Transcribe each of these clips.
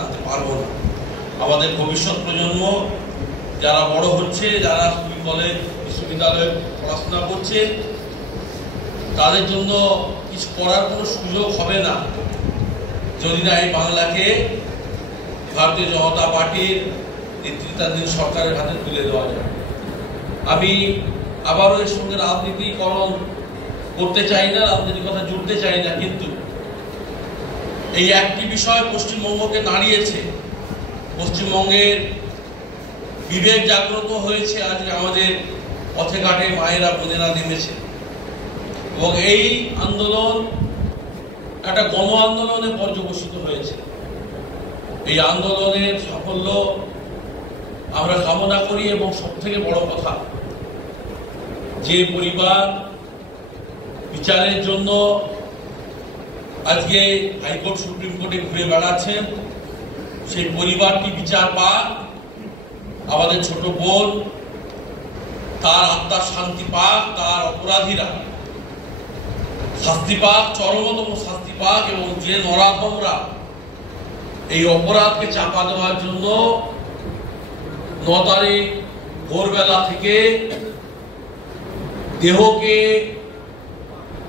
আনতে পারবো না। আমাদের ভবিষ্যৎ প্রজন্ম যারা বড় হচ্ছে, যারা স্কুল কলেজ বিশ্ববিদ্যালয়ে পড়াশোনা করছে, তাদের জন্য কিছু করার কোনো সুযোগ হবে না যদি না এই বাংলাকে ভারতীয় জনতা পার্টির নেতৃত্বাধীন সরকারের হাতে তুলে দেওয়া যায়। আমি আবারও এর সঙ্গে রাজনীতিকরণ করতে চাই না, রাজনীতির কথা জুড়তে চাই না, কিন্তু এই একটি বিষয় পশ্চিমবঙ্গকে নাড়িয়েছে। পশ্চিমবঙ্গের বিবেক জাগ্রত হয়েছে। আজকে আমাদের পথে ঘাটে মায়েরা বোনেরা নেমেছে এবং এই আন্দোলন একটা গণ আন্দোলনে পর্যবসিত হয়েছে। এই আন্দোলনের সাফল্য আমরা কামনা করি এবং সব থেকে বড় কথা, যে পরিবার বিচারের জন্য আজকে হাইকোর্ট সুপ্রিম কোর্টে ঘুরে বেড়াচ্ছেন, সেই পরিবারটি বিচার পাক, আমাদের ছোট বোন তার আত্মার শান্তি পাক, তার অপরাধীরা শাস্তি পাক, চরমতম শাস্তি পাক, এবং যে নরাধমরা এই অপরাধকে চাপা দেওয়ার জন্য 9 তারিখ ভোরবেলা থেকে দেহকে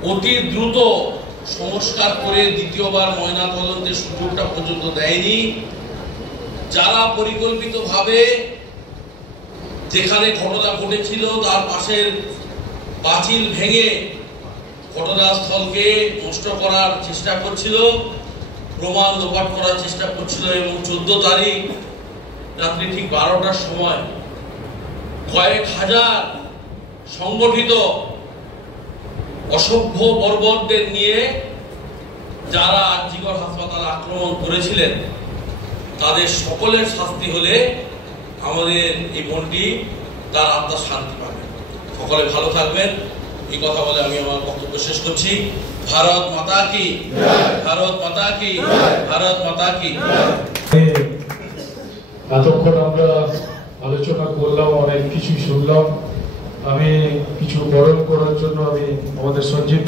অতি দ্রুত সংস্কার করে দ্বিতীয়বার ময়না তদন্তের সুযোগটা পর্যন্ত দেয়নি, যারা পরিকল্পিতভাবে যেখানে ঘটনা ঘটেছিল তার পাশের পাঁচিল ভেঙে ঘটনাস্থলকে নষ্ট করার চেষ্টা করছিল, প্রমাণ লোপাট করার চেষ্টা করছিল, এবং 14 তারিখ রাত্রি ঠিক 12টার সময় কয়েক হাজার সংগঠিত অসভ্য বর্বরদের নিয়ে যারা আরজিকর হাসপাতালে আক্রমণ করেছিলেন, তাদের সকলের শাস্তি হলে আমাদের এই বোনটি তার আত্মার শান্তি পাবে। সকলে ভালো থাকবেন, এই কথা বলে আমি আমার বক্তব্য শেষ করছি। ভারত মাতা কি, ভারত মাতা কি, ভারত মাতা কি। এতক্ষণ আমরা আলোচনা করলাম, অনেক কিছু শুনলাম। আমি কিছু বরণ করার জন্য আমি আমাদের সঞ্জীব